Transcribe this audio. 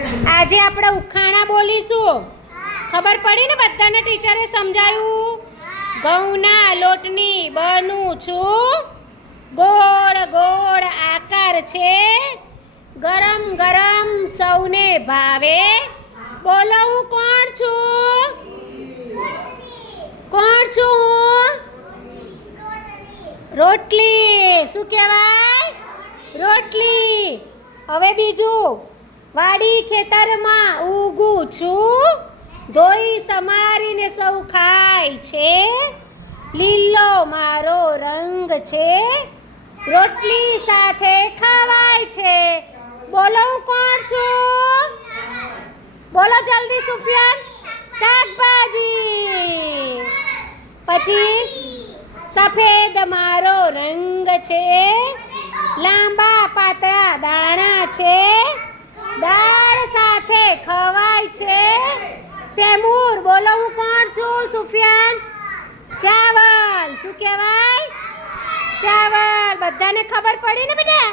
આજે આપણે ઉખાણા બોલીશું. ખબર પડી ને બધાને ટીચરે સમજાયું? ઘઉંના લોટની બનું છું, ગોળ ગોળ આકાર છે, ગરમ ગરમ સૌને ભાવે. બોલો હું કોણ છું? કોણ છું હું? રોટલી. શું કહેવાય? રોટલી. હવે બીજું, વાડી ખેતરમાં ઊગું છું, ધોઈ સમારીને સૌ ખાય છે, લીલો મારો રંગ છે, રોટલી સાથે ખવાય છે. બોલો હું કોણ છું? બોલો જલ્દી સુફિયાન. શાકભાજી. પછી સફેદ મારો રંગ છે, લાંબા પાતળા દાણા છે, દાળ સાથે ખવાય છે. તૈમૂર. બોલો હું કોણ છું સુફિયાન? ચાવલ. શું કહેવાય? ચાવલ. બધાને ખબર પડી ને બેટા?